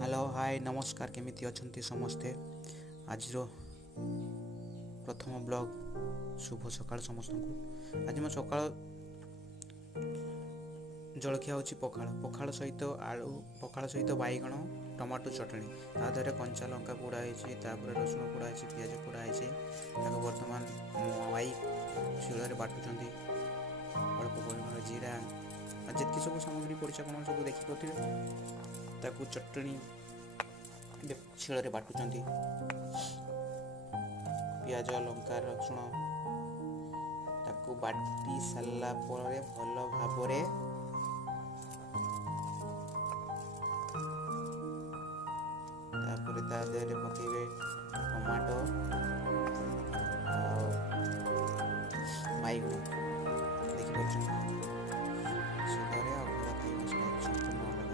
hello hi नमस्कार केमिति अछंती समस्ते आज प्रथम ब्लॉग शुभ सकाळ समस्त को आज मो सकाळ जलखिया होची पखाळ पखाळ सहित आलू पखाळ सहित बैगण टमाटो चटनी तादरे कंचा लंका पोड़ा है तापर रसुण पोड़ा है पियाज पोड़ा है बर्तमान मो आई शिଳରେ बाटुचंती अल्प परिमाण जीरा जितकी सब सामग्री पड़े आप सब देखिपे ताकू चटनी शिଳରେ बाटुचंती पियाज लंका रसुण ताकू बाटी सारा पर भल भाव तापर ता देहरे पकेबे टमाटो